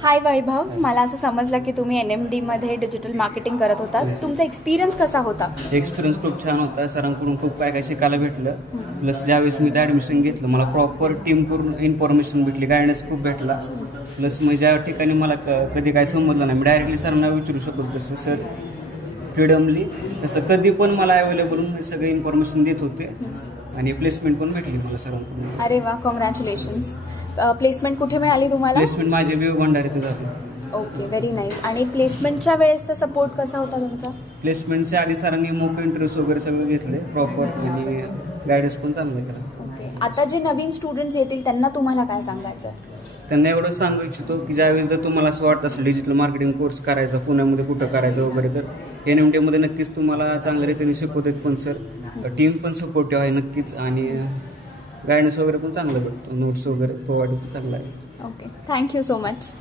हाय वैभव, मला असं समजलं की तुम्ही NMD मध्ये डिजिटल मार्केटिंग करत होता. तुमचा एक्सपिरियन्स कसा होता? एक्सपिरियन्स खूप छान होता. सरांकडून खूप काय काय शिकायला भेटलं. प्लस ज्यावेळेस मी ॲडमिशन घेतलं मला प्रॉपर टीम करून इन्फॉर्मेशन भेटली, गायडन्स खूप भेटला. प्लस मग ज्या ठिकाणी मला कधी काय समजलं नाही मी डायरेक्टली सरांना विचारू शकतो. तसं सर फ्रीडमली तसं कधी पण मला अवेलेबल मी सगळे इन्फॉर्मेशन देत होते आणि प्लेसमेंट पण भेटली मला सरांकडून. अरे वा, कॉंग्रॅच्युलेशन्स. प्लेसमेंट कुठे मिळाली तुम्हाला? प्लेसमेंट माझे विवेक भंडारीत जाते. Okay, very nice. आणि प्लेसमेंटच्या वेळेसचा सपोर्ट कसा होता तुमचा? प्लेसमेंटच्या आधी सरांनी मोक इंटरव्ह्यूज वगैरे सगळं घेतले प्रॉपर आणि गायडन्स पण चांगलं केलं. ओके, आता जे नवीन स्टुडंट्स येतील त्यांना तुम्हाला काय सांगायचं? त्यांना एवढं सांगू इच्छितो की ज्यावेळेस जर तुम्हाला असं वाटत असेल डिजिटल मार्केटिंग कोर्स करायचा पुण्यामध्ये कुठं करायचं वगैरे तर NMD मध्ये नक्कीच तुम्हाला चांगल्या रीतीने शिकवतात पण सर. टीम पण सपोर्टिव्ह आहे नक्कीच आणि गायडन्स वगैरे पण चांगलं भेटतो. नोट्स वगैरे प्रोव्हाइड चांगलं आहे. Okay, thank you so much.